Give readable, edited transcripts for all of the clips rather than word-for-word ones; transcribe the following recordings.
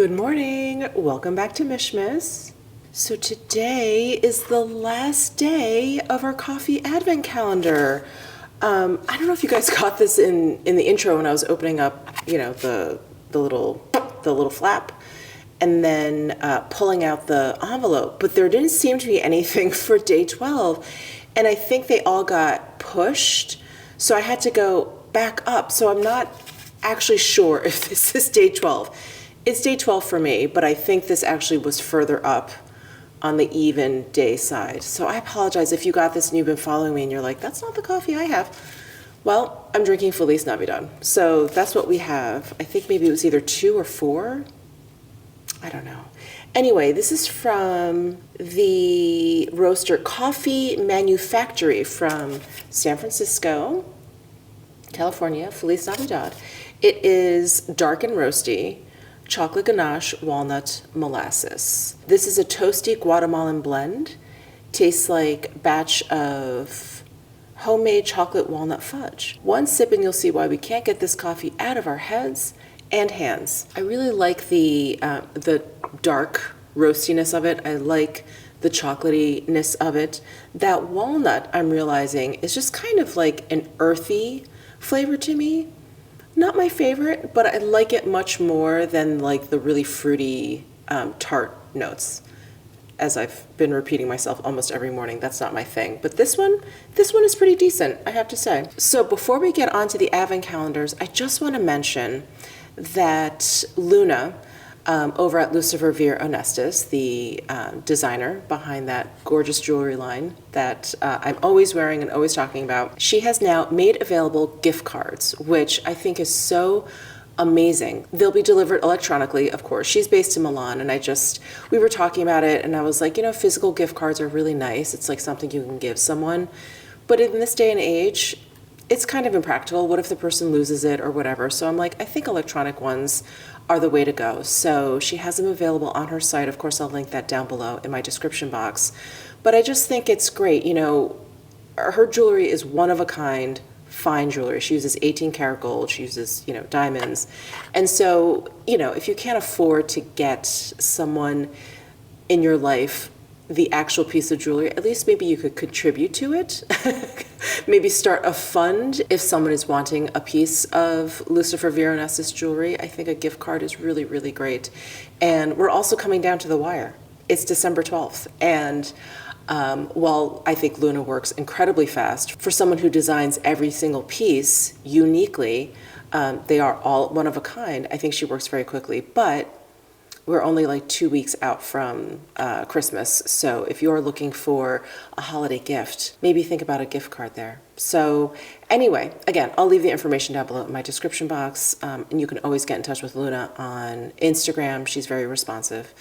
Good morning. Welcome back to Mishmas. So today is the last day of our coffee advent calendar. I don't know if you guys got this in the intro when I was opening up, the little flap, and then pulling out the envelope. But there didn't seem to be anything for day 12, and I think they all got pushed. So I had to go back up. So I'm not actually sure if this is day 12. It's day 12 for me, but I think this actually was further up on the even day side. So I apologize if you got this and you've been following me and you're like, that's not the coffee I have. Well, I'm drinking Feliz Navidad. So that's what we have. I think maybe it was either 2 or 4. I don't know. Anyway, this is from the roaster Coffee Manufactory from San Francisco, California. Feliz Navidad. It is dark and roasty. Chocolate ganache, walnut, molasses. This is a toasty Guatemalan blend. Tastes like a batch of homemade chocolate walnut fudge. One sip and you'll see why we can't get this coffee out of our heads and hands. I really like the dark roastiness of it. I like the chocolatiness of it. That walnut, I'm realizing, is just kind of like an earthy flavor to me. Not my favorite, but I like it much more than like the really fruity tart notes. As I've been repeating myself almost every morning, that's not my thing. But this one is pretty decent, I have to say. So before we get on to the advent calendars, I just want to mention that Luna, over at Lucifer Vir Honestus, the designer behind that gorgeous jewelry line that I'm always wearing and always talking about, she has now made available gift cards, which I think is so amazing. They'll be delivered electronically, of course. She's based in Milan, and we were talking about it, and I was like, physical gift cards are really nice. It's like something you can give someone. But in this day and age, it's kind of impractical. What if the person loses it or whatever? So I'm like, I think electronic ones are the way to go. So she has them available on her site. Of course, I'll link that down below in my description box. But I just think it's great. Her jewelry is one of a kind, fine jewelry. She uses 18 karat gold. She uses, diamonds. And so, if you can't afford to get someone in your life the actual piece of jewelry, at least maybe you could contribute to it. Maybe start a fund if someone is wanting a piece of Lucifer Vir Honestus jewelry. I think a gift card is really, really great. And we're also coming down to the wire. It's December 12th. And while I think Luna works incredibly fast, for someone who designs every single piece uniquely, they are all one of a kind. I think she works very quickly. But we're only like 2 weeks out from Christmas, so if you're looking for a holiday gift, maybe think about a gift card there. So anyway, again, I'll leave the information down below in my description box, and you can always get in touch with Luna on Instagram. She's very responsive.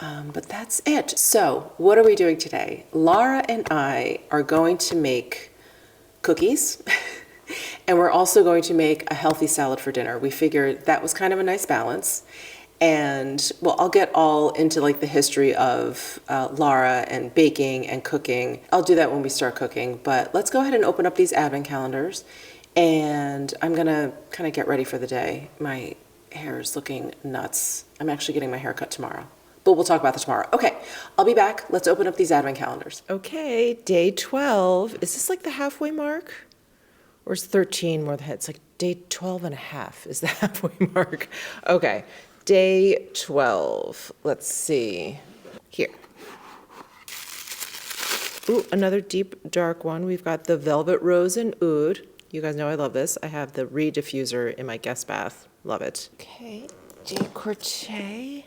But that's it. So what are we doing today? Laura and I are going to make cookies, and we're also going to make a healthy salad for dinner. We figured that was kind of a nice balance. And well, I'll get all into like the history of Laura and baking and cooking. I'll do that when we start cooking, but let's go ahead and open up these advent calendars, and I'm gonna kind of get ready for the day. My hair is looking nuts. I'm actually getting my hair cut tomorrow, but we'll talk about that tomorrow. Okay, I'll be back. Let's open up these advent calendars. Okay, day 12. Is this like the halfway mark? Or is 13 more than that? It's like day 12 and a half is the halfway mark. Okay. Day 12. Let's see. Here. Ooh, another deep, dark one. We've got the Velvet Rose and Oud. You guys know I love this. I have the Reed diffuser in my guest bath. Love it. Okay. Day Corte.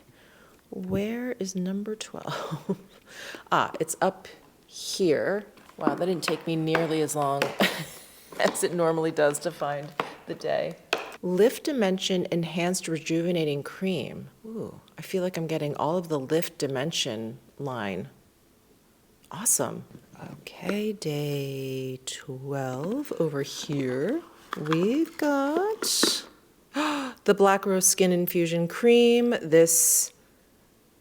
Where is number 12? It's up here. Wow, that didn't take me nearly as long as it normally does to find the day. Lift Dimension Enhanced Rejuvenating Cream. Ooh, I feel like I'm getting all of the Lift Dimension line. Awesome. Okay, day 12 over here. We've got the Black Rose Skin Infusion Cream. This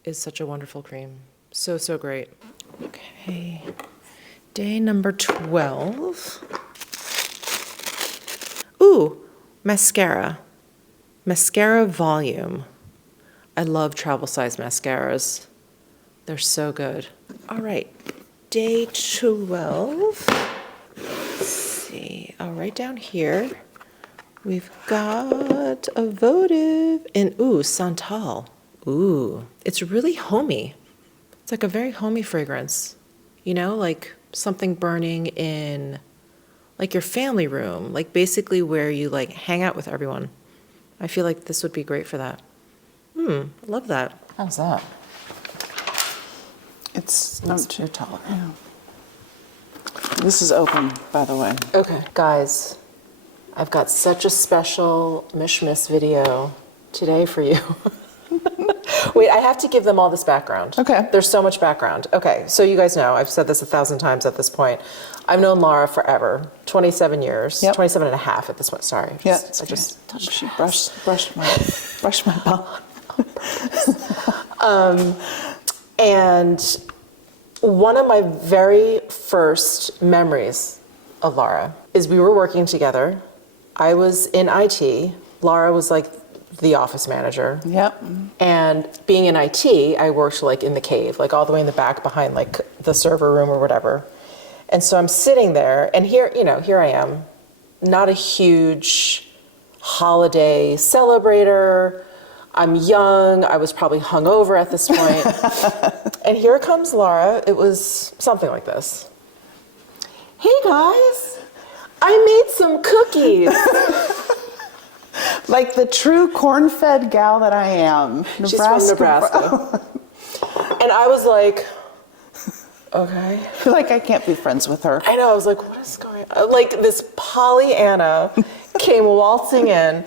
is such a wonderful cream. So, so great. Okay, day number 12. Ooh, mascara. Mascara volume. I love travel size mascaras. They're so good. All right, day 12. Let's see, right down here, we've got a votive in, Santal. Ooh, it's really homey. It's like a very homey fragrance, like something burning in like your family room, like basically where you like hang out with everyone. I feel like this would be great for that. Love that. How's that? It's not too tall. Yeah. This is open, by the way. Okay, guys, I've got such a special Mishmiss video today for you. Wait, I have to give them all this background. Okay. There's so much background. Okay, so you guys know, I've said this 1,000 times at this point. I've known Laura forever, 27 years, Yep. 27 and a half at this point, sorry. Yeah, I just touched she my brushed my bum. And one of my very first memories of Laura is we were working together. I was in IT. Laura was like the office manager. Yep. And being in IT, I worked like in the cave, like all the way in the back behind like the server room or whatever. And so I'm sitting there, and here I am, not a huge holiday celebrator. I'm young. I was probably hungover at this point. And here comes Laura. It was something like this. Hey guys, I made some cookies. Like the true corn-fed gal that I am. She's from Nebraska. And I was like, okay. I feel like I can't be friends with her. I know, I was like, what is going on? Like this Pollyanna came waltzing in.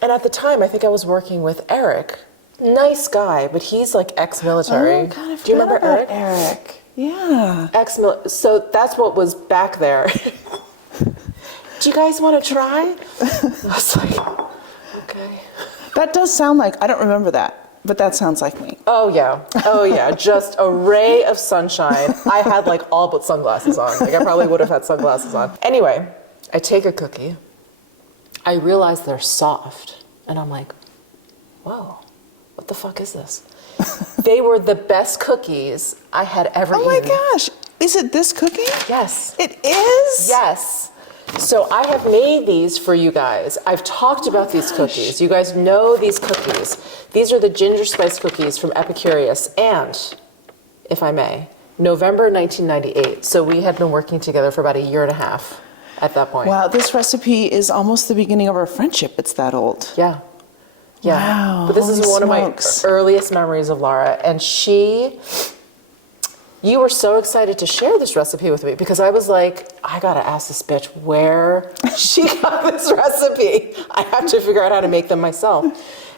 And at the time, I think I was working with Eric. Nice guy, but he's like ex-military. Oh, God, I Do you remember forgot about Eric? Eric. Yeah. Ex-military. So that's what was back there. Do you guys want to try? I was like, okay. That does sound like, I don't remember that, but that sounds like me. Oh yeah, just a ray of sunshine. I had like all but sunglasses on. Like I probably would have had sunglasses on. Anyway, I take a cookie. I realize they're soft, and I'm like, whoa, what the fuck is this? They were the best cookies I had ever eaten. Oh my gosh, is it this cookie? Yes. It is? Yes. So I have made these for you guys. I've talked about these cookies. You guys know these cookies. These are the ginger spice cookies from Epicurious, and, if I may, November 1998. So we had been working together for about a year and a half at that point. Wow, this recipe is almost the beginning of our friendship. It's that old. Yeah. Yeah. Wow, But this is holy one smokes. of my earliest memories of Laura, and you were so excited to share this recipe with me because I was like, I gotta ask this bitch where she got this recipe. I have to figure out how to make them myself.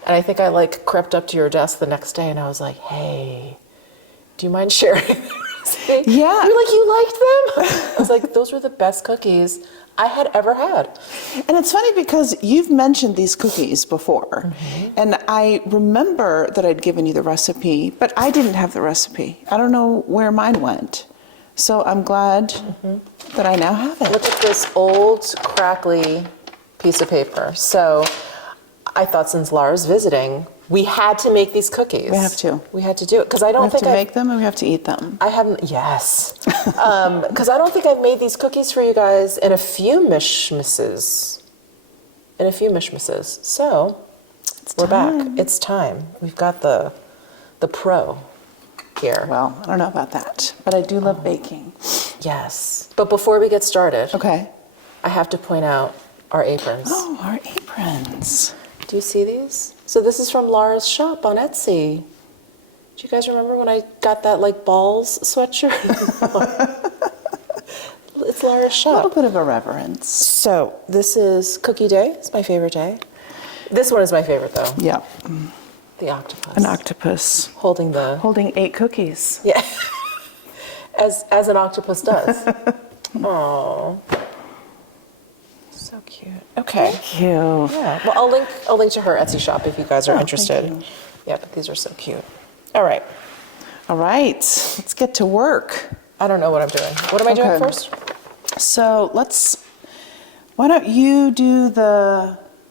And I think I like crept up to your desk the next day and I was like, hey, do you mind sharing the recipe? Yeah. You're like, you liked them? I was like, those were the best cookies I had ever had. And it's funny because you've mentioned these cookies before, and I remember that I'd given you the recipe, but I didn't have the recipe. I don't know where mine went. So I'm glad that I now have it. Look at this old, crackly piece of paper. So I thought since Laura's visiting, we had to make these cookies. We have to. We had to do it because I don't We have think to make them and we have to eat them. I haven't. Yes, because I don't think I've made these cookies for you guys in a few mishmisses. So we're back. It's time. We've got the pro here. Well, I don't know about that, but I do love baking. Yes, but before we get started, Okay. I have to point out our aprons. Oh, our aprons. Do you see these? So this is from Laura's shop on Etsy. Do you guys remember when I got that like balls sweatshirt? It's Laura's A shop. little bit of irreverence. So this is Cookie Day. It's my favorite day. This one is my favorite though. Yeah. The octopus. An octopus Holding 8 cookies. yeah. as an octopus does. Oh. So cute. Okay. Thank you. Yeah. Well, I'll link to her Etsy shop if you guys are Oh, interested. thank you. Yeah, but these are so cute. All right. All right, let's get to work. I don't know what I'm doing. What am I doing Okay. first? So why don't you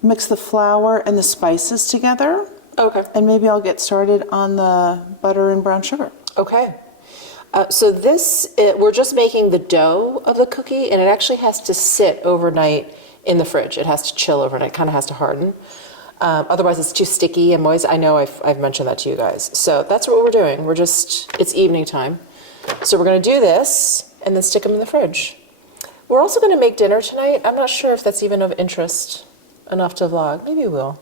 mix the flour and the spices together, Okay. And maybe I'll get started on the butter and brown sugar. Okay. So we're just making the dough of the cookie, and it actually has to sit overnight in the fridge. It has to chill overnight, kind of has to harden. Otherwise, it's too sticky and moist. I know I've mentioned that to you guys. So that's what we're doing. It's evening time. So we're going to do this and then stick them in the fridge. We're also going to make dinner tonight. I'm not sure if that's even of interest enough to vlog. Maybe we will.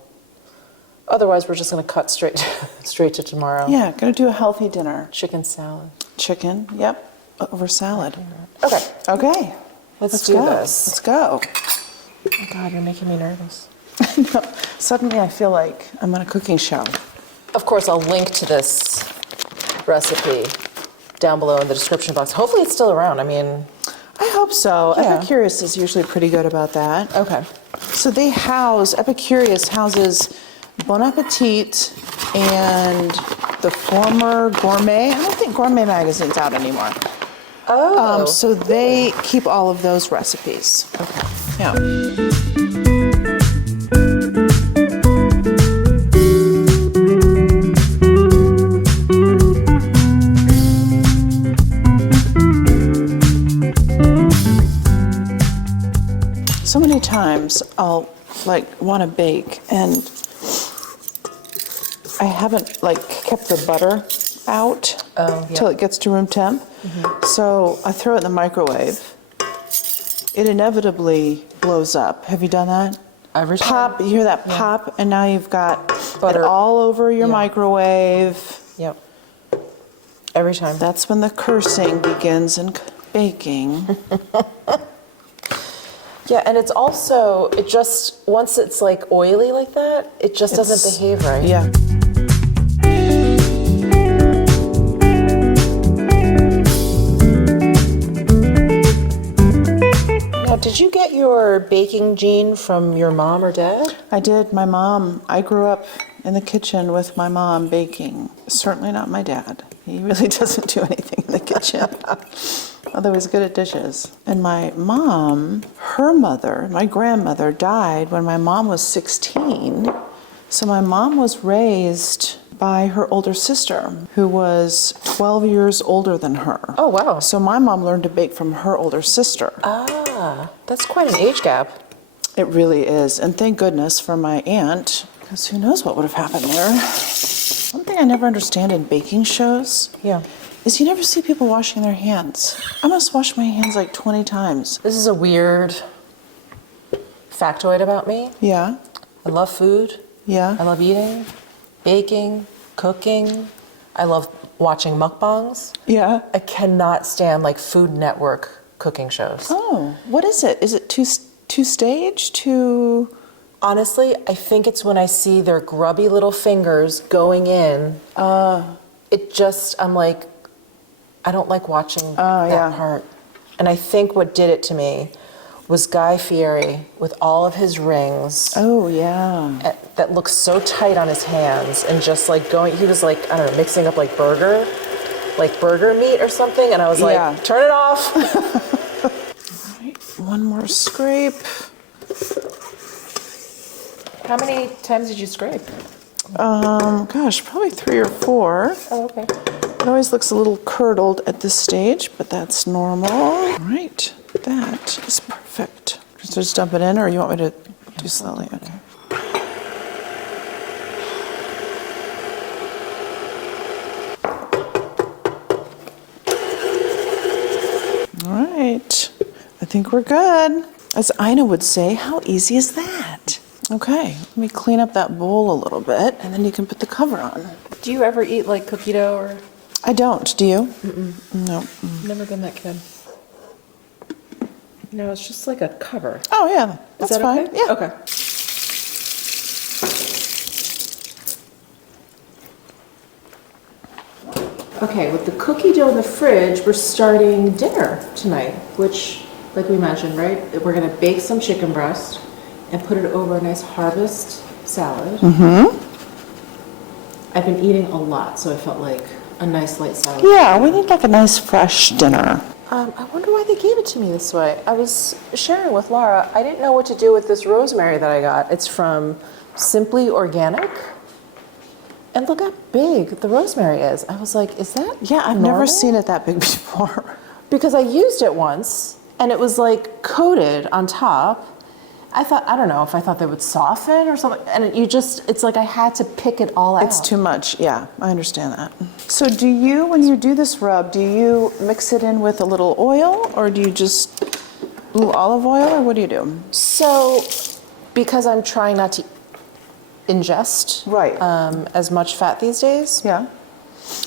Otherwise, we're just going to cut straight to tomorrow. Yeah, gonna do a healthy dinner. Chicken salad. Chicken, yep, over salad. Okay. Okay. Let's do go. this. Let's go. Oh God, you're making me nervous. No, suddenly I feel like I'm on a cooking show. Of course, I'll link to this recipe down below in the description box. Hopefully it's still around. I mean... I hope so. Yeah. Epicurious is usually pretty good about that. Okay. So Epicurious houses Bon Appetit and the former Gourmet. I don't think Gourmet magazine's out anymore. Oh. So they keep all of those recipes. Okay. Yeah. So many times I'll want to bake and I haven't kept the butter out till it gets to room temp. So I throw it in the microwave. It inevitably blows up. Have you done that? Every time. Pop, you hear that pop, and now you've got Butter. it all over your microwave. Yep. Every time. That's when the cursing begins in baking. Yeah, and it's also, once it's oily like that, it just doesn't behave right. Yeah. Now, did you get your baking gene from your mom or dad? I did. I grew up in the kitchen with my mom baking. Certainly not my dad. He really doesn't do anything in the kitchen. Although he's good at dishes. And my mom, my grandmother, died when my mom was 16. So my mom was raised by her older sister, who was 12 years older than her. Oh, wow. So my mom learned to bake from her older sister. Ah, that's quite an age gap. It really is. And thank goodness for my aunt, because who knows what would have happened there. One thing I never understand in baking shows is you never see people washing their hands. I must wash my hands 20 times. This is a weird factoid about me. Yeah, I love food. I yeah. love eating, baking, cooking. I love watching mukbangs. Yeah. I cannot stand Food Network cooking shows. Oh, what is it? Is it two-stage? Honestly, I think it's when I see their grubby little fingers going in. I don't like watching that part. And I think what did it to me was Guy Fieri with all of his rings. Oh, yeah. That looks so tight on his hands and just he was I don't know, mixing up burger meat or something. And I was turn it off. Right, one more scrape. How many times did you scrape? Gosh, probably 3 or 4. Oh, okay. It always looks a little curdled at this stage, but that's normal. All right, that is perfect. Just dump it in, or you want me to do slowly? Okay. All right, I think we're good. As Ina would say, how easy is that? Okay, let me clean up that bowl a little bit, and then you can put the cover on. Do you ever eat cookie dough or? I don't. Do you? Mm-mm. No. Never been that kid. No, it's just a cover. Oh yeah, Is that's that fine. okay? Yeah. Okay. Okay, with the cookie dough in the fridge, we're starting dinner tonight, which, like we mentioned, right? We're gonna bake some chicken breast and put it over a nice harvest salad. Mm-hmm. I've been eating a lot, so I felt like a nice light salad. Yeah, we need a nice fresh dinner. I wonder why they gave it to me this way. I was sharing with Laura, I didn't know what to do with this rosemary that I got. It's from Simply Organic. And look how big the rosemary is. I was like, is that Yeah, I've normal? never seen it that big before. Because I used it once and it was like coated on top. I don't know if I thought they would soften or something. And it's like I had to pick it all out. It's too much. Yeah, I understand that. So do you, when you do this rub, do you mix it in with a little oil or do you just olive oil or what do you do? So, because I'm trying not to ingest Right. as much fat these days, Yeah.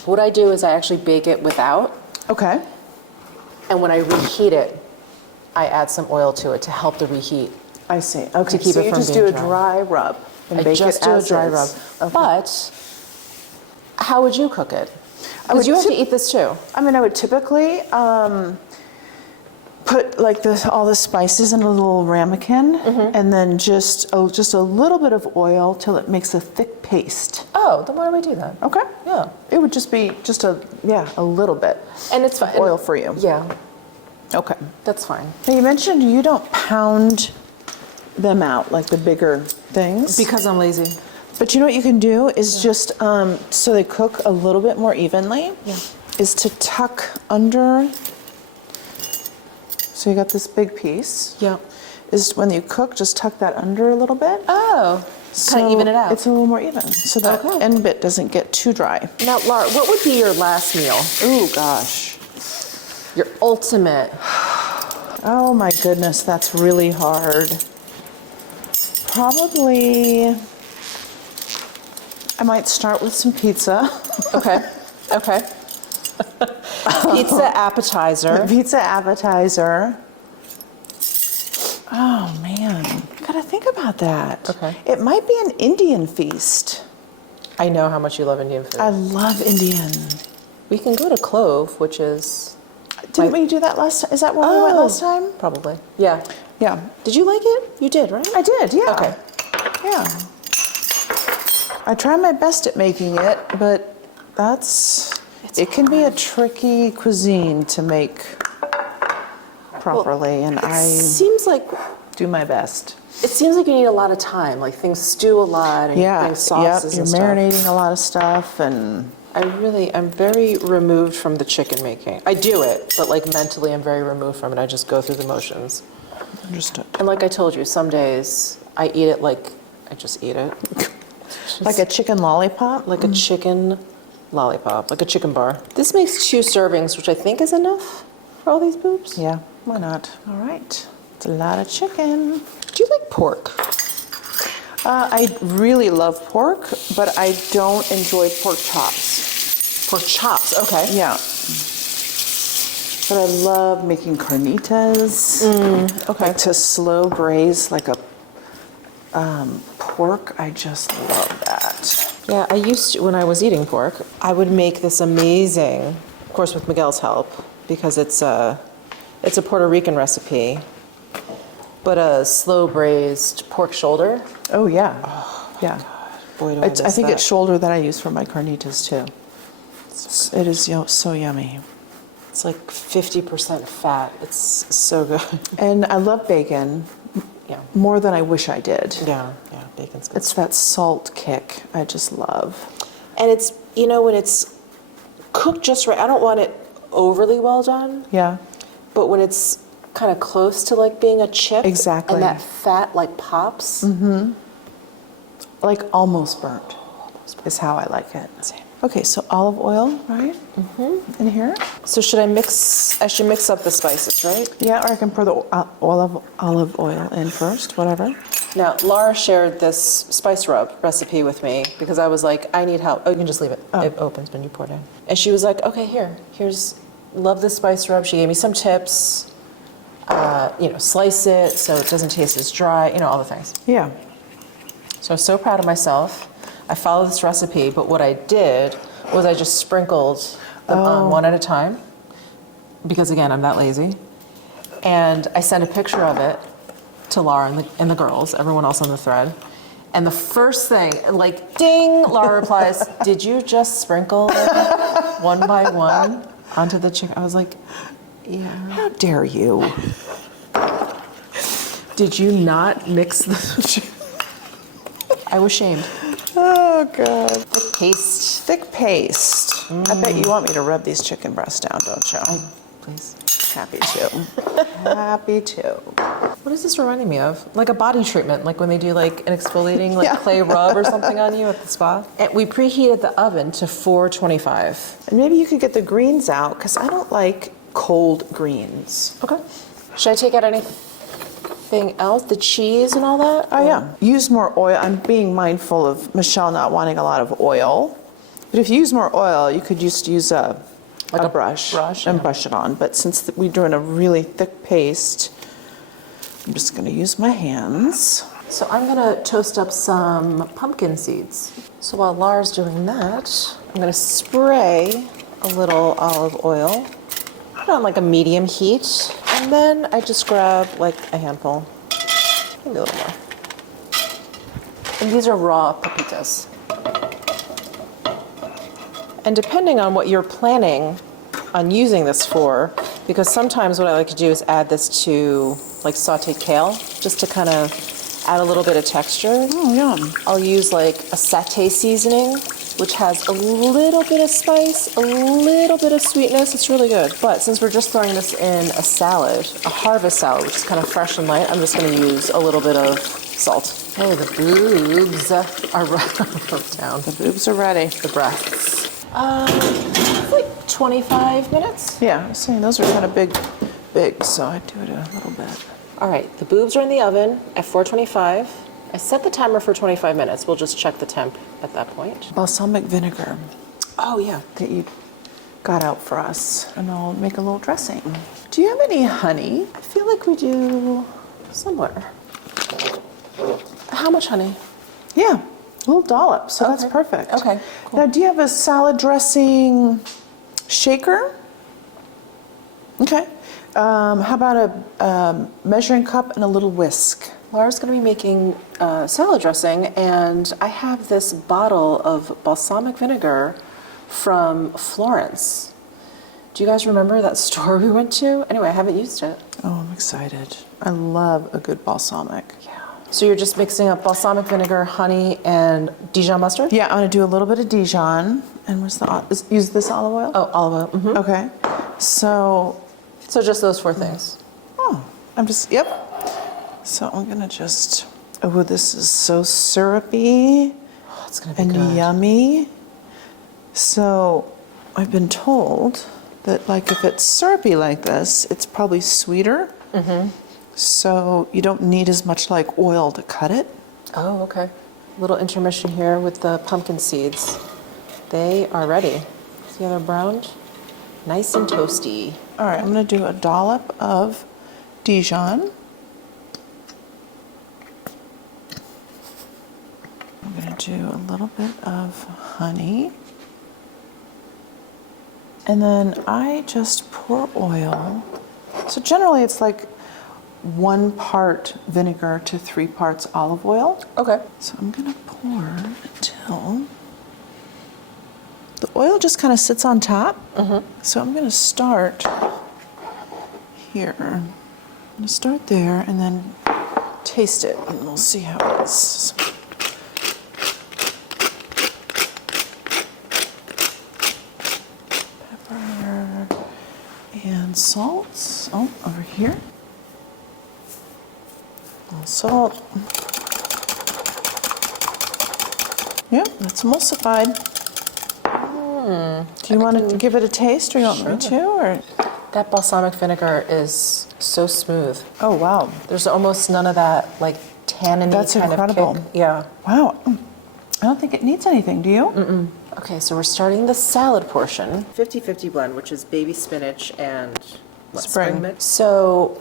what I do is I actually bake it without. Okay. And when I reheat it, I add some oil to it to help the reheat. I see. Okay. keep So it you from just being do a dry. dry rub and I bake just it do a as dry is. rub. Okay. But how would you cook it? I would Because you have to tip- eat this too. I mean, I would typically put like all the spices in a little ramekin, and then just a little bit of oil till it makes a thick paste. Oh, then why do we do that? Okay. Yeah. It would just be just a little bit. And it's of fine. oil for you. Yeah, Okay. that's fine. Now you mentioned you don't pound them out like the bigger things. Because I'm lazy. But you know what you can do is just so they cook a little bit more evenly. Yeah. Is to tuck under. So you got this big piece. Yeah. Is when you cook, just tuck that under a little bit. Oh, kind of even it out. It's a little more even, so that Okay. end bit doesn't get too dry. Now, Laura, what would be your last meal? Ooh, gosh. Your ultimate. Oh my goodness, that's really hard. Probably, I might start with some pizza. Okay. Okay. Pizza appetizer. Pizza appetizer. Oh man, I gotta think about that. Okay. It might be an Indian feast. I know how much you love Indian food. I love Indian. We can go to Clove, which is Didn't we do that last time? Is that where we went last time? probably. Yeah. Yeah. Did you like it? You did, right? I did, yeah. Okay. Yeah. I try my best at making it, but it can be a tricky cuisine to make properly, and I Seems like do my best. you need a lot of time. Like things stew a lot and Yeah, things sauces you're and stuff. marinating a lot of stuff, and I'm very removed from the chicken making. I do it, but like mentally I'm very removed from it. I just go through the motions. understood. And like I told you, some days I eat it like I just eat it. Like a chicken lollipop? Like a chicken lollipop, like a chicken bar. This makes 2 servings, which I think is enough for all these boobs. Yeah, why not? All right. It's a lot of chicken. Do you like pork? I really love pork, but I don't enjoy pork chops. Pork chops, okay. Yeah. But I love making carnitas. Okay. Like to slow braise like a pork. I just love that. Yeah, I used to, when I was eating pork, I would make this amazing, of course with Miguel's help, because it's a Puerto Rican recipe, but a slow braised pork shoulder. Oh yeah. Yeah. Boy, do I miss I think that. it's shoulder that I use for my carnitas too. It is so yummy. It's like 50% fat. It's so good. And I love bacon Yeah, more than I wish I did. yeah, bacon's good. It's that salt kick I just love. And it's, when it's cooked just right, I don't want it overly well done, Yeah. but when it's kind of close to like being a chip. Exactly. And that fat like pops. Like almost burnt is how I like it. Same. Okay, so olive oil, right? In here? So I should mix up the spices, right? Yeah, or I can pour the olive oil in first, whatever. Now, Laura shared this spice rub recipe with me because I was like, I need help. Oh, you can just leave it. It opens when you pour it in. And she was like, okay, love this spice rub. She gave me some tips. Slice it so it doesn't taste as dry, all the things. Yeah. So I was so proud of myself. I followed this recipe, but what I did was I just sprinkled them on one at a time because, again, I'm that lazy. And I sent a picture of it to Laura and the girls, everyone else on the thread. And the first thing, like, ding, Laura replies, did you just sprinkle it one by one onto the chicken? I was like, yeah. How dare you? Did you not mix the... I was shamed. Oh, God. The paste. Thick paste. I bet you want me to rub these chicken breasts down, don't you? Please. Happy to. Happy to. What is this reminding me of? Like a body treatment, like when they do like an exfoliating like Yeah. clay rub or something on you at the spa. And we preheated the oven to 425. And maybe you could get the greens out, because I don't like cold greens. Okay. Should I take out anything else? The cheese and all that? Oh, yeah. Use more oil. I'm being mindful of Michelle not wanting a lot of oil. But if you use more oil, you could just use a brush and yeah. brush it on. But since we're doing a really thick paste, I'm just going to use my hands. So I'm gonna toast up some pumpkin seeds. So while Lara's doing that, I'm gonna spray a little olive oil, put it on like a medium heat, and then I just grab like a handful, maybe a little more. And these are raw papitas. And depending on what you're planning on using this for, because sometimes what I like to do is add this to like sauteed kale, just to kind of add a little bit of texture. Oh, yum. I'll use like a satay seasoning, which has a little bit of spice, a little bit of sweetness. It's really good. But since we're just throwing this in a salad, a harvest salad, which is kind of fresh and light, I'm just going to use a little bit of salt. Oh, the boobs are down. The boobs are ready. The breasts. It's like 25 minutes. Yeah, I was saying those are kind of big, so I'd do it a little bit. All right, the boobs are in the oven at 425. I set the timer for 25 minutes. We'll just check the temp at that point. Balsamic vinegar Oh, yeah. that you got out for us, and I'll make a little dressing. Do you have any honey? I feel like we do. Somewhere. How much honey? Yeah, a little dollop, so that's Okay. perfect. Okay, cool. Now, do you have a salad dressing shaker? Okay. How about a measuring cup and a little whisk? Laura's going to be making salad dressing, and I have this bottle of balsamic vinegar from Florence. Do you guys remember that store we went to? Anyway, I haven't used it. Oh, I'm excited. I love a good balsamic. Yeah. So you're just mixing up balsamic vinegar, honey, and Dijon mustard? Yeah, I'm gonna do a little bit of Dijon. And use this olive oil? Oh, olive oil. Mhm. Okay. So, So just those four things. yep. So I'm gonna just, oh, this is so syrupy Oh, it's going to be and good. yummy. So I've been told that like if it's syrupy like this, it's probably sweeter. So you don't need as much like oil to cut it. Oh, okay. Little intermission here with the pumpkin seeds. They are ready. See how they're browned? Nice and toasty. All right, I'm gonna do a dollop of Dijon. I'm gonna do a little bit of honey. And then I just pour oil. So generally it's like 1 part vinegar to 3 parts olive oil. Okay. So I'm gonna pour until the oil just kind of sits on top. So I'm gonna start here. I'm gonna start there and then taste it, and we'll see how it is. Pepper and salt. Oh, over here. A little salt. Yep, that's emulsified. Do you want to give it a taste, or you want me to? Or That balsamic vinegar is so smooth. oh wow, There's almost none of that like tannin-y That's kind incredible. of kick. Yeah. wow. I don't think it needs anything. Do you? Okay, so we're starting the salad portion. 50-50 blend, which is baby spinach and Spring. mix. So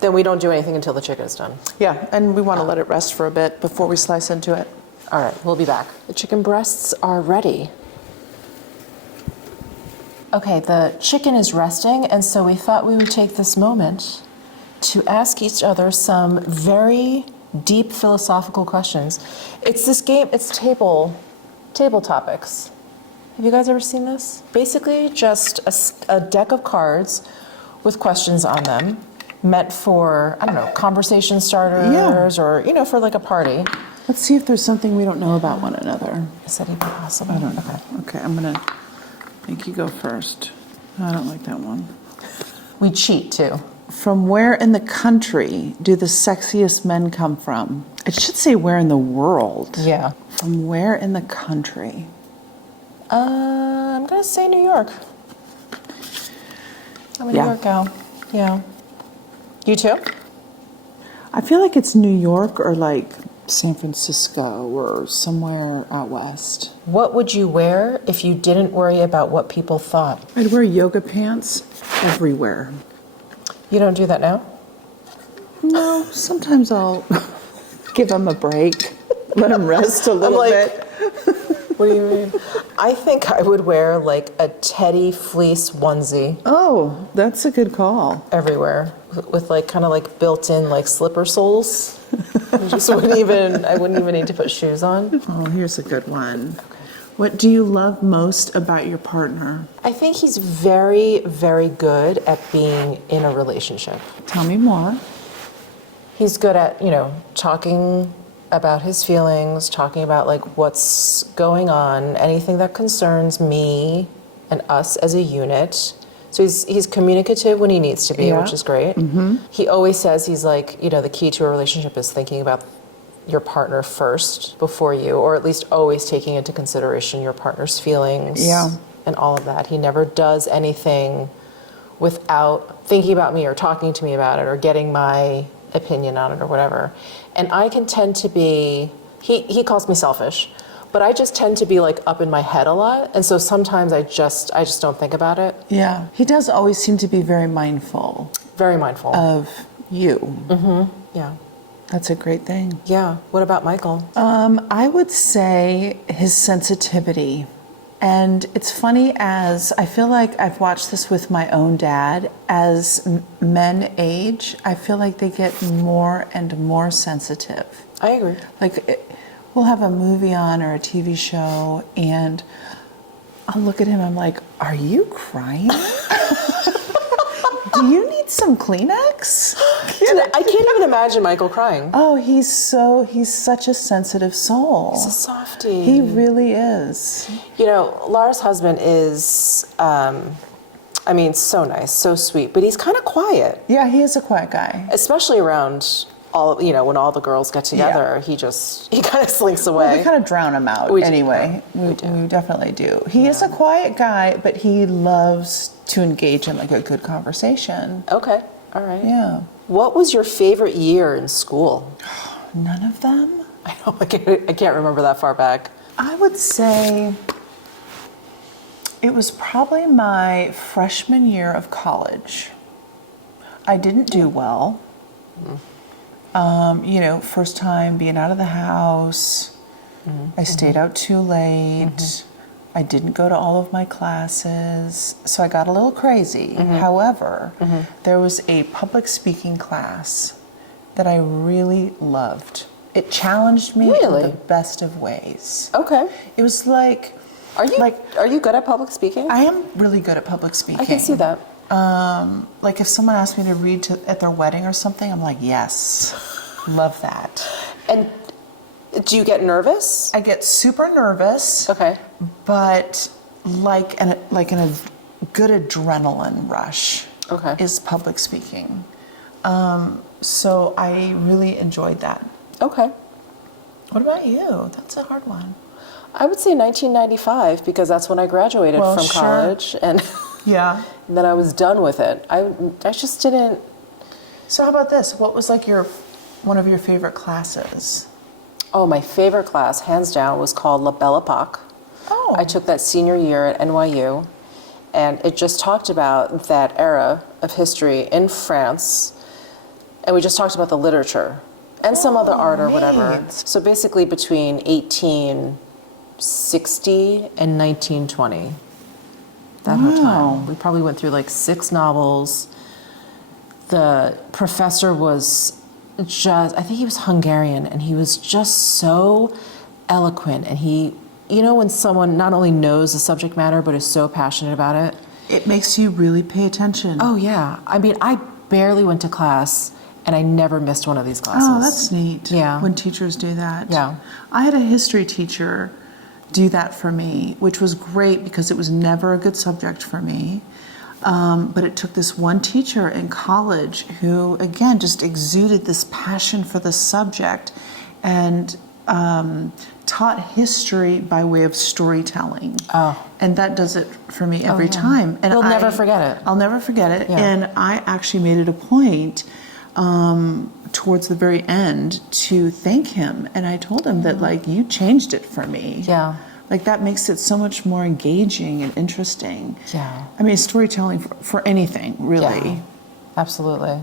then we don't do anything until the chicken is done. Yeah, and we want to let it rest for a bit before we slice into it. All right, we'll be back. The chicken breasts are ready. Okay, the chicken is resting, and so we thought we would take this moment to ask each other some very deep philosophical questions. It's this game, it's table topics. Have you guys ever seen this? Basically, just a deck of cards with questions on them, meant for, I don't know, conversation starters or, for like a party. Let's see if there's something we don't know about one another. Is that even possible? I don't know. Okay, I'm going to make you go first. I don't like that one. We cheat too. From where in the country do the sexiest men come from? It should say where in the world. Yeah. From where in the country? I'm gonna say New York. I'm a New Yeah. York gal. Yeah. You too? I feel like it's New York or like San Francisco or somewhere out west. What would you wear if you didn't worry about what people thought? I'd wear yoga pants everywhere. You don't do that now? No, sometimes I'll give them a break, let them rest a little bit. What do you mean? I think I would wear like a teddy fleece onesie Oh, that's a good call. everywhere with like kind of like built-in like slipper soles. I wouldn't even need to put shoes on. Oh, here's a good one. What do you love most about your partner? I think he's very, very good at being in a relationship. Tell me more. He's good at, talking about his feelings, talking about like what's going on, anything that concerns me and us as a unit. So he's communicative when he needs to be, Yeah. which is great. Mm-hmm. He always says he's like, the key to a relationship is thinking about your partner first before you, or at least always taking into consideration your partner's feelings and all of that. He never does anything without thinking about me or talking to me about it or getting my opinion on it or whatever. And I can tend to be, he calls me selfish, but I just tend to be like up in my head a lot. And so sometimes I just don't think about it. Yeah. He does always seem to be very mindful Very mindful. of you. Yeah. That's a great thing. Yeah. What about Michael? I would say his sensitivity. And it's funny, as I feel like I've watched this with my own dad, as men age, I feel like they get more and more sensitive. I agree. Like, we'll have a movie on or a TV show, and I'll look at him, I'm like, are you crying? Do you need some Kleenex? I can't even imagine Michael crying. Oh, he's such a sensitive soul. He's a softie. He really is. Lara's husband is, so nice, so sweet, but he's kind of quiet, Yeah, he is a quiet guy. especially around when all the girls get together. He kind of slinks away. Well, we kind of drown him out We do. anyway. We definitely do. He is a quiet guy, but he loves to engage in like a good conversation. Okay, all right. Yeah. What was your favorite year in school? None of them? I know, I can't remember that far back. I would say it was probably my freshman year of college. I didn't do well. First time being out of the house. I stayed out too late. I didn't go to all of my classes, so I got a little crazy. However, there was a public speaking class that I really loved. It challenged me in the best of ways. Okay. It was like, Are you good at public speaking? I am really good at public speaking. I can see that. Like if someone asked me to read at their wedding or something, I'm like, yes, love that. And do you get nervous? I get super nervous. Okay. But like in a good adrenaline rush. Okay. Is public speaking. So I really enjoyed that. Okay. What about you? That's a hard one. I would say 1995 because that's when I graduated from sure. college, and Yeah. then I was done with it. I just didn't. So how about this? What was like one of your favorite classes? Oh, my favorite class, hands down, was called La Belle Époque. Oh. I took that senior year at NYU, and it just talked about that era of history in France, and we just talked about the literature and some other art or whatever. neat. So basically between 1860 and 1920. That whole time. We probably went through like 6 novels. The professor was I think he was Hungarian, and he was just so eloquent. And he, when someone not only knows the subject matter, but is so passionate about it. It makes you really pay attention. Oh, yeah. I mean, I barely went to class, and I never missed one of these classes. Oh, that's neat. Yeah. When teachers do that. Yeah. I had a history teacher do that for me, which was great because it was never a good subject for me. But it took this one teacher in college who, again, just exuded this passion for the subject and taught history by way of storytelling. Oh. And that does it for me every time. And You'll never forget it. I'll never forget it. Yeah. And I actually made it a point towards the very end to thank him. And I told him that, like, you changed it for me. Yeah. Like, that makes it so much more engaging and interesting. Yeah. I mean, storytelling for anything, really. Yeah. Absolutely.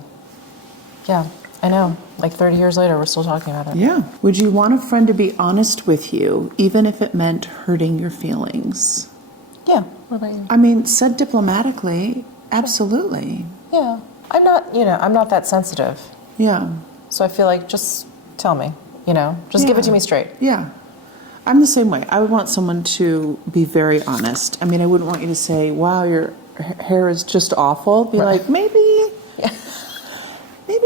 Yeah, I know. Like 30 years later, we're still talking about it. Yeah. Would you want a friend to be honest with you, even if it meant hurting your feelings? Yeah. What about you? I mean, said diplomatically, absolutely. Yeah. I'm not that sensitive. Yeah. So I feel like just tell me, just give it to me straight. Yeah. I'm the same way. I would want someone to be very honest. I mean, I wouldn't want you to say, wow, your hair is just awful. Be like, maybe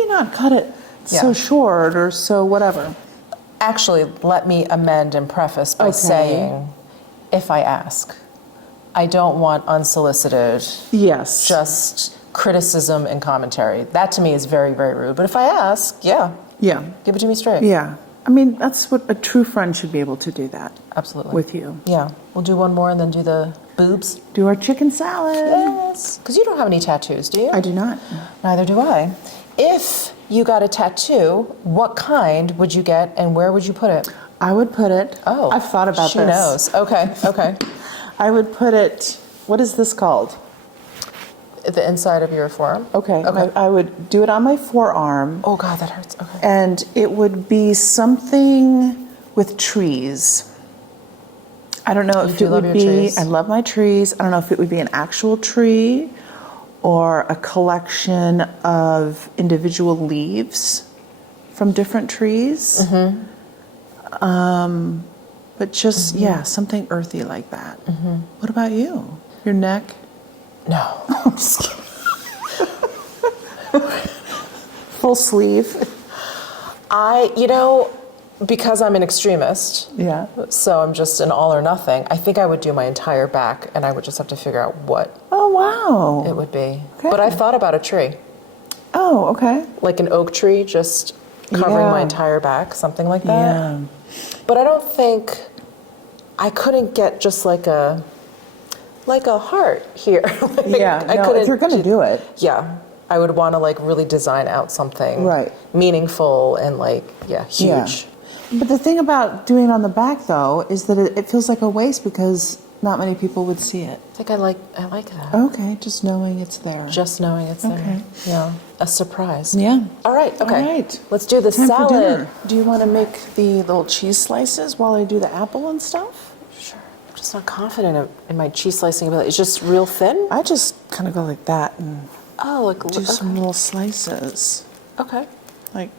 not cut it so short or so whatever. Actually, let me amend and preface by saying, if I ask, I don't want unsolicited, Yes. just criticism and commentary. That to me is very, very rude. But if I ask, Yeah. give it to me straight. Yeah. I mean, that's what a true friend should be able to do that Absolutely. with you. Yeah. We'll do one more and then do the boobs. Do our chicken salad. Yes. Because you don't have any tattoos, do you? I do not. Neither do I. If you got a tattoo, what kind would you get and where would you put it? I would put it. Oh. I've thought about she this. knows. Okay. I would put it. What is this called? The inside of your forearm? Okay. I would do it on my forearm. Oh, God, that hurts. Okay. And it would be something with trees. I don't know if do it love would your be. trees. I love my trees. I don't know if it would be an actual tree or a collection of individual leaves from different trees. But just, something earthy like that. What about you? Your neck? No. I'm just kidding. Full sleeve. Because I'm an extremist, Yeah. so I'm just an all or nothing, I think I would do my entire back and I would just have to figure out what Oh, wow. it would be. Okay. But I've thought about a tree, Oh, okay. like an oak tree, just covering my Yeah. entire back, something like that. Yeah. But I don't think I couldn't get just like a heart here. If you're going to do it. Yeah, I would want to really design out something Right. meaningful and huge. Yeah. But the thing about doing it on the back, though, is that it feels like a waste because not many people would see it. I think I like that. Okay, just knowing it's there. Just knowing it's there. Okay. Yeah, a surprise. Yeah. All right. Okay. All right. Let's do the Time for salad. dinner. Do you want to make the little cheese slices while I do the apple and stuff? Sure. I'm just not confident in my cheese slicing ability. It's just real thin. I just kind of go like that and do some okay. little slices. Okay. Like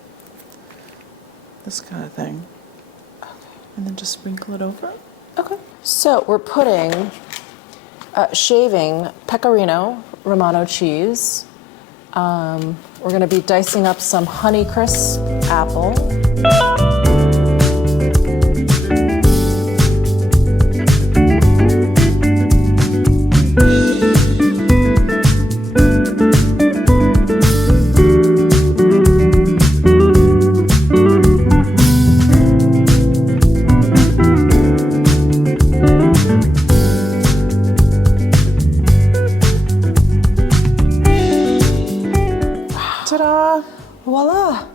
this kind of thing. And then just sprinkle it over. Okay. So we're putting, shaving pecorino Romano cheese. We're going to be dicing up some Honeycrisp apple. Ta-da! Voila.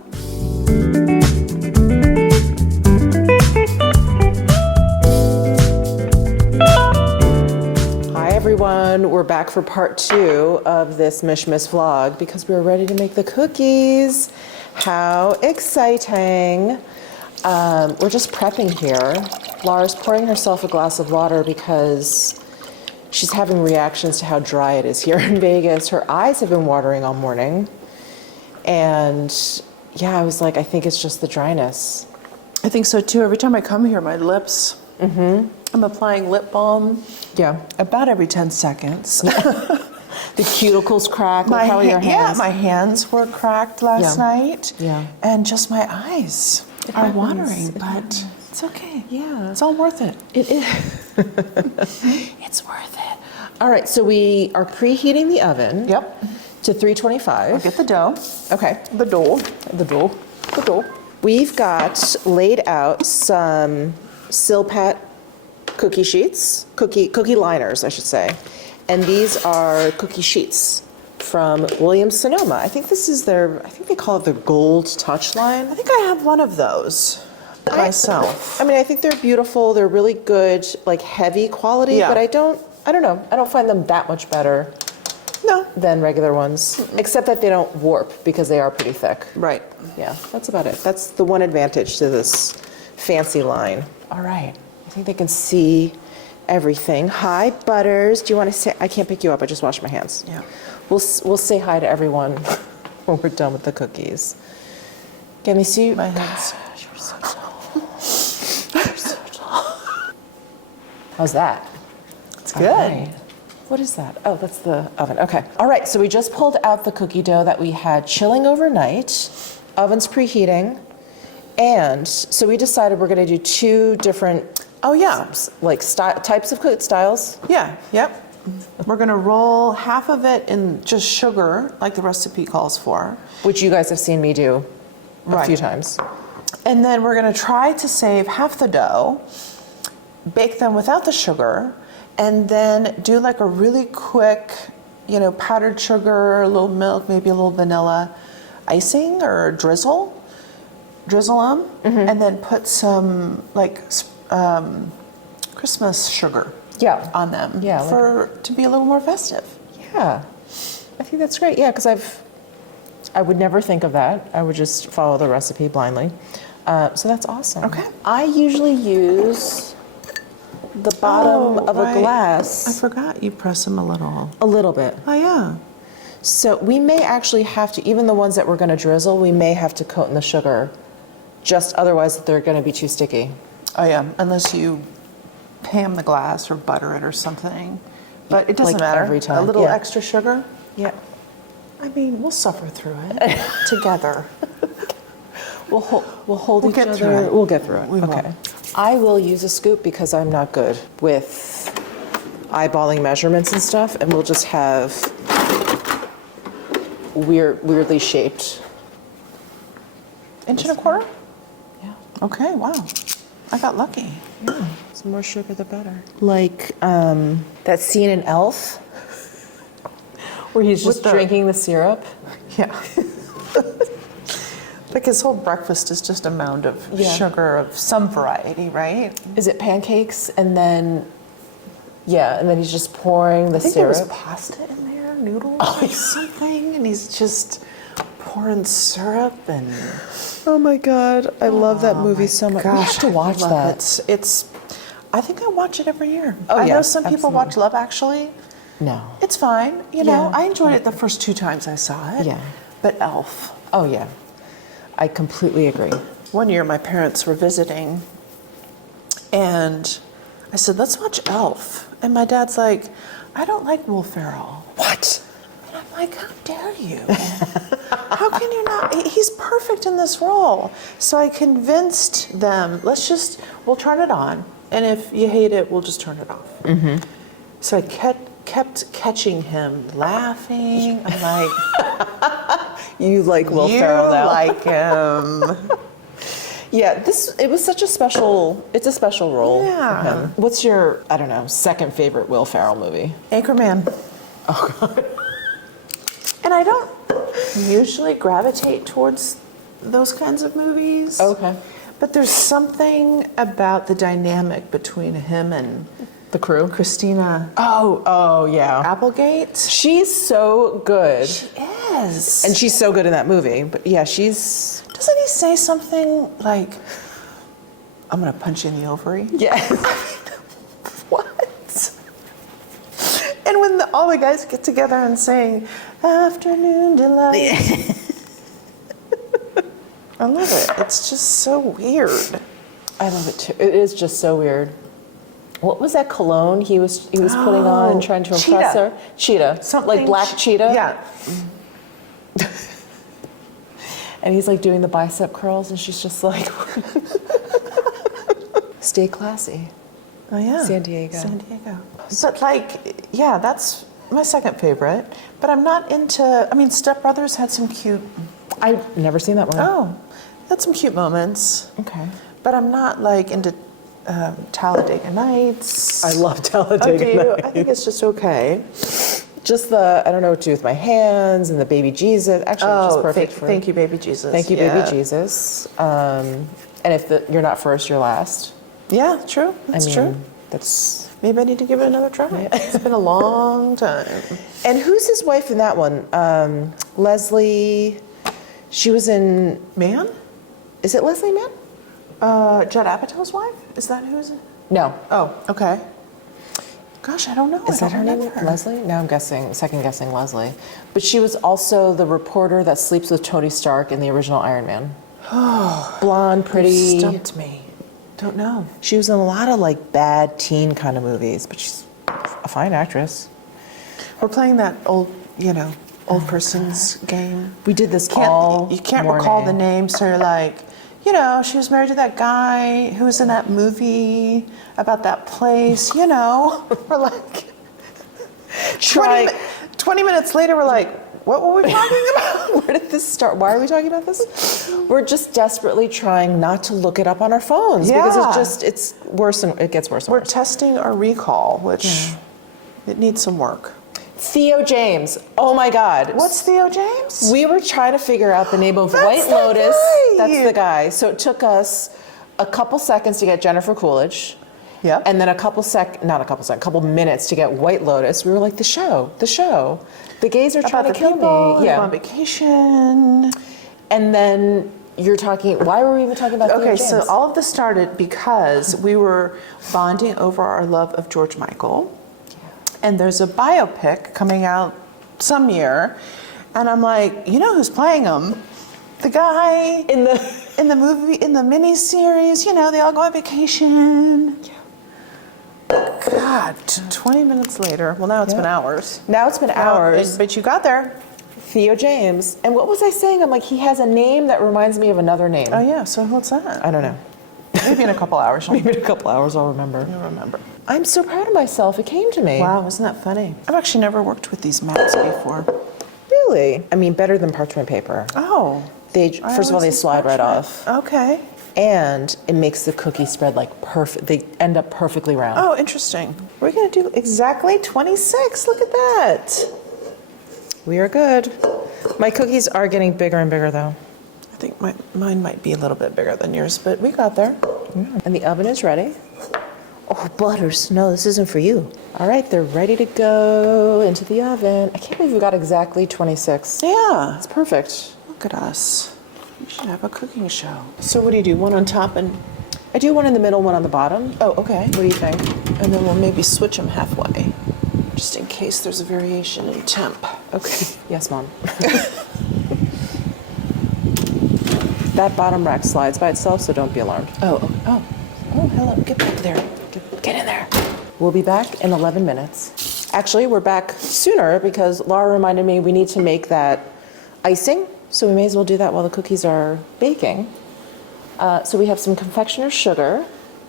Hi everyone, we're back for part 2 of this Mishmas vlog because we're ready to make the cookies. How exciting. We're just prepping here. Laura's pouring herself a glass of water because she's having reactions to how dry it is here in Vegas. Her eyes have been watering all morning. And I was like, I think it's just the dryness. I think so too. Every time I come here, my lips, I'm applying lip balm Yeah. about every 10 seconds. The cuticles cracked. Like, how are your Yeah, hands? my hands were cracked last Yeah. night. Yeah. And just my eyes are happens. watering, It but happens. it's okay. Yeah. It's all worth it. It is. It's worth it. All right, so we are preheating the oven. Yep. To 325. I'll get the dough. Okay. The dough. The dough. The dough. We've got laid out some Silpat cookie sheets, cookie liners, I should say. And these are cookie sheets from Williams-Sonoma. I think this is their, I think they call it the Gold Touch line. I think I have one of those myself. I mean, I think they're beautiful. They're really good, like heavy quality, Yeah. but I don't know. I don't find them that much better No. than regular ones, except that they don't warp because they are pretty thick. Right. Yeah, that's about it. That's the one advantage to this fancy line. All right, I think they can see everything. Hi, Butters. Do you want to say? I can't pick you up. I just washed my hands. Yeah. We'll say hi to everyone when we're done with the cookies. Can they see you? My hands. Gosh, you're so tall. You're so tall. How's that? It's All good. right. What is that? Oh, that's the oven. Okay. All right, so we just pulled out the cookie dough that we had chilling overnight. Oven's preheating. And so we decided we're going to do two different Oh, yeah. like types of styles. Yeah. Yep. We're going to roll half of it in just sugar, like the recipe calls for. Which you guys have seen me do a Right. few times. And then we're going to try to save half the dough, bake them without the sugar, and then do like a really quick, powdered sugar, a little milk, maybe a little vanilla icing or drizzle them, and then put some Christmas sugar Yeah. on them Yeah, to be a little more festive. Yeah. I think that's great. Yeah, because I would never think of that. I would just follow the recipe blindly. So that's awesome. Okay. I usually use the bottom of right. a I glass forgot you press them a little. a little bit. Oh, yeah. So we may actually have to, even the ones that we're going to drizzle, we may have to coat in the sugar. Just otherwise they're going to be too sticky. Oh, yeah, unless you pan the glass or butter it or something. But it doesn't Like matter. every time, A little yeah. extra sugar. Yeah. I mean, we'll suffer through it together. We'll hold We'll each get other. through it. We'll get through it. We will. Okay. I will use a scoop because I'm not good with eyeballing measurements and stuff, and we'll just have weirdly shaped. Inch and a quarter? Yeah. Okay, wow. I got lucky. The more sugar, the better. Like that scene in Elf, where he's just drinking the syrup. Yeah. Like his whole breakfast is just a mound of Yeah. sugar of some variety, right? Is it pancakes and then? Yeah, and then he's just pouring the I think there syrup. was pasta in there, noodles or something, and he's just pouring syrup and... Oh my God, I love that movie so much. We have to watch love that. it. It's. I think I watch it every year. Oh, I know yeah, some people absolutely. watch Love Actually. No. It's fine, Yeah. I enjoyed it the first 2 times I saw it. Yeah. But Elf. Oh yeah, I completely agree. One year, my parents were visiting, and I said, "Let's watch Elf." And my dad's like, "I don't like Will Ferrell." What? And I'm like, "How dare you? How can you not? He's perfect in this role." So I convinced them, we'll turn it on, and if you hate it, we'll just turn it off. Mm-hmm. So I kept catching him laughing. I'm like, You like Will "You Ferrell now? like him?" Yeah, it's a special role Yeah. for him. What's your, I don't know, second favorite Will Ferrell movie? Anchorman. Oh God. And I don't usually gravitate towards those kinds of movies. Okay. But there's something about the dynamic between him and The Crew? Christina Oh yeah. Applegate. She's so good. Yes. And she's so good in that movie. But yeah, she's... Doesn't he say something like, "I'm going to punch you in the ovary"? Yeah. What? And when all the guys get together and sing "Afternoon Delight," I love it. It's just so weird. I love it too. It is just so weird. what was that cologne he was putting on and trying to impress cheetah. her? Cheetah. Something like black cheetah? Yeah. And he's like doing the bicep curls and she's just like, stay classy. Oh yeah. San Diego. San Diego. But like, yeah, that's my second favorite. But I'm not into, I mean, Step Brothers had some cute, I've never seen that one. oh, had some cute moments. Okay. But I'm not like into Talladega Nights. I love Oh, do Talladega you? Nights. I think it's just okay. Just the, I don't know what to do with my hands and the baby Jesus. Actually, it's just perfect for thank you, baby Jesus. Thank you, Yeah. baby Jesus. And if you're not first, you're last. Yeah, true. That's I mean, true. That's. Maybe I need to give it another try. It's been a long time. And who's his wife in that one? Leslie. She was in. Man? Is it Leslie Mann? Judd Apatow's wife? Is that who is it? No. Oh, okay. Gosh, I don't know. Is that her name? Leslie? Now I'm second guessing Leslie. But she was also the reporter that sleeps with Tony Stark in the original Iron Man. Blonde, pretty. Stumped me. Don't know. She was in a lot of like bad teen kind of movies, but she's a fine actress. We're playing that old person's game. We did this all You can't morning. recall the name, so you're like, she was married to that guy who was in that movie about that place, We're like, 20 minutes later, we're like, what were we talking about? Where did this start? Why are we talking about this? We're just desperately trying not to look it up on our phones because it's worse and it gets worse and We're worse. testing our recall, which it needs some work. Theo James. Oh my God. What's Theo James? We were trying to figure out the name of White the Lotus. guy. That's the guy. So it took us a couple seconds to get Jennifer Coolidge. Yep. And then a couple minutes to get White Lotus. We were like, the show. The gays are trying to kill me. Yeah. On vacation. And then you're talking, why were we even talking about Theo Okay, James? so all of this started because we were bonding over our love of George Michael. And there's a biopic coming out some year. And I'm like, you know who's playing him? The guy in the movie, in the mini-series, they all go on vacation. God, 20 minutes later. Well, now it's been hours. Now it's been hours. But you got there. Theo James. And what was I saying? I'm like, he has a name that reminds me of another name. Oh, yeah. So what's that? I don't know. Maybe in a couple hours. Maybe in a couple hours I'll remember. You'll remember. I'm so proud of myself. It came to me. Wow, isn't that funny? I've actually never worked with these mats before. Really? I mean, better than parchment paper. Oh. First of all, they slide right off. Okay. And it makes the cookie spread like perfect. They end up perfectly round. Oh, interesting. We're going to do exactly 26. Look at that. We are good. My cookies are getting bigger and bigger, though. I think mine might be a little bit bigger than yours, but we got there. And the oven is ready. Oh, Butters, no, this isn't for you. All right, they're ready to go into the oven. I can't believe we got exactly 26. Yeah. It's perfect. Look at us. We should have a cooking show. So what do? One on top and... I do one in the middle, one on the bottom. Oh, okay. What do you think? And then we'll maybe switch them halfway, just in case there's a variation in temp. Okay. Yes, Mom. That bottom rack slides by itself, so don't be alarmed. Oh, hello. Get back there. Get in there. We'll be back in 11 minutes. Actually, we're back sooner because Laura reminded me we need to make that icing, so we may as well do that while the cookies are baking. So we have some confectioner's sugar,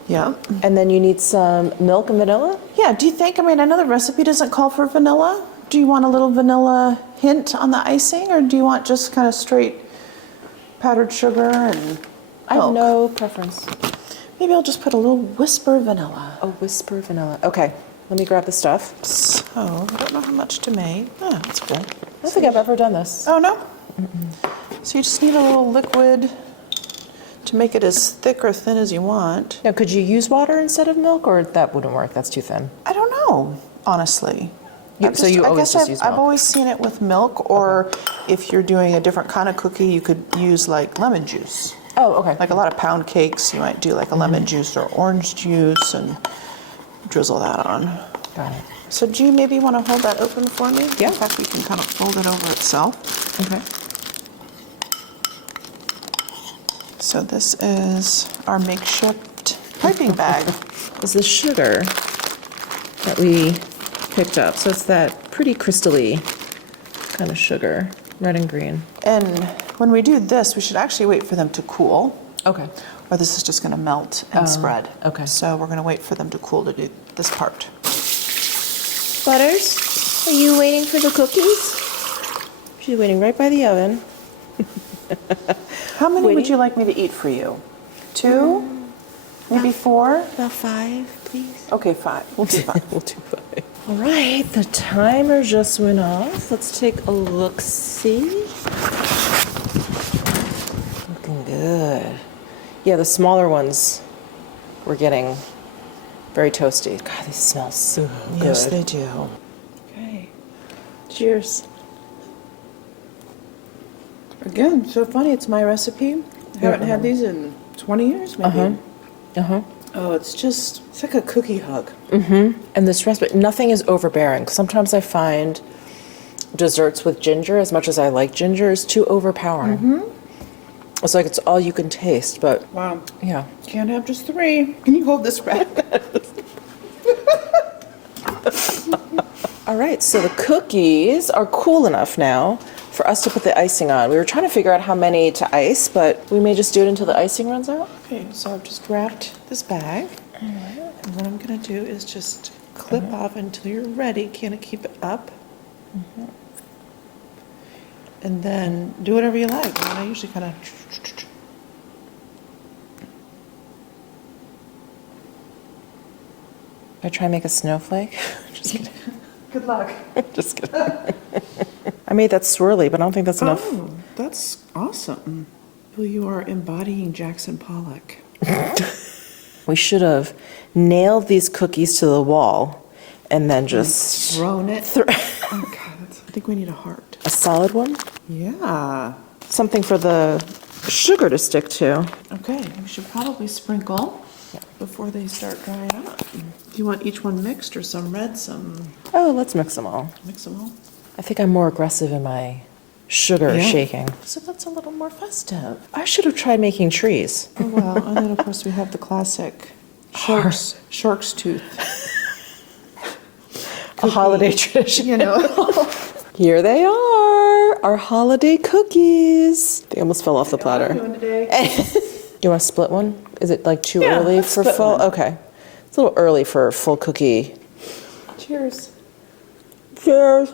Yeah. and then you need some milk and vanilla. Yeah, do you think, I know the recipe doesn't call for vanilla. Do you want a little vanilla hint on the icing, or do you want just kind of straight powdered sugar and I have milk? no preference. Maybe I'll just put a little whisper vanilla. A whisper of vanilla. Okay, let me grab the stuff. So, I don't know how much to make. Oh, that's cool. I don't think I've ever done this. Oh, no? So you just need a little liquid to make it as thick or thin as you want. Now, could you use water instead of milk, or that wouldn't work? That's too thin. I don't know, honestly. So you always just use milk? I've always seen it with milk, or if you're doing a different kind of cookie, you could use like lemon juice. Oh, okay. Like a lot of pound cakes, you might do like a lemon juice or orange juice and drizzle that on. Got it. So do you maybe want to hold that open for me? Yeah. In fact, we can kind of fold it over itself. Okay. So this is our makeshift piping bag is the sugar that we picked up. So it's that pretty crystally kind of sugar, red and green. And when we do this, we should actually wait for them to cool, Okay. or this is just going to melt and spread. okay. So we're going to wait for them to cool to do this part. Butters, are you waiting for the cookies? She's waiting right by the oven. How many would Waiting. you like me to eat for you? 2? Maybe 4? About 5, please. Okay, 5. We'll do 5. We'll do 5. All right, the timer just went off. Let's take a look-see. Looking good. Yeah, the smaller ones we're getting very toasty. God, these smell so good. Yes, they do. Okay. Cheers. Again, so funny. It's my recipe. I haven't had these in 20 years, maybe. Oh, it's like a cookie hug. And this recipe, nothing is overbearing. Sometimes I find desserts with ginger, as much as I like ginger, is too overpowering. It's like it's all you can taste, but Wow. yeah. Can't have just 3. Can you hold this wrap? All right, so the cookies are cool enough now for us to put the icing on. We were trying to figure out how many to ice, but we may just do it until the icing runs out. Okay, so I've just wrapped this bag. And what I'm going to do is just clip off until you're ready. Kind of keep it up. And then do whatever you like. I usually kind of... I try and make a snowflake. Just kidding. Good luck. Just kidding. I made that swirly, but I don't think that's enough. Oh, that's awesome. Well, you are embodying Jackson Pollock. We should have nailed these cookies to the wall and then just Thrown it. Oh, God. I think we need a heart. a solid one. Yeah. Something for the sugar to stick to. Okay, we should probably sprinkle before they start drying up. Do you want each one mixed or some red, some... Oh, let's mix them all. Mix them all? I think I'm more aggressive in my sugar Yeah. shaking. So that's a little more festive. I should have tried making trees. Oh, well, and then of course we have the classic shark's tooth. A holiday tradition. You know? Here they are, our holiday cookies. They almost fell off the platter. You want to split one? Is it like too early let's for split full? one. Okay. It's a little early for full cookie. Cheers. Cheers.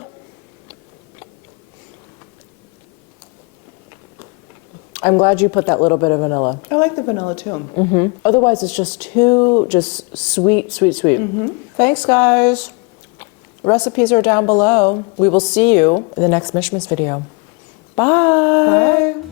I'm glad you put that little bit of vanilla. I like the vanilla too. Otherwise, it's just too sweet, sweet, sweet. Thanks, guys. Recipes are down below. We will see you in the next Mishmas video. Bye. Bye.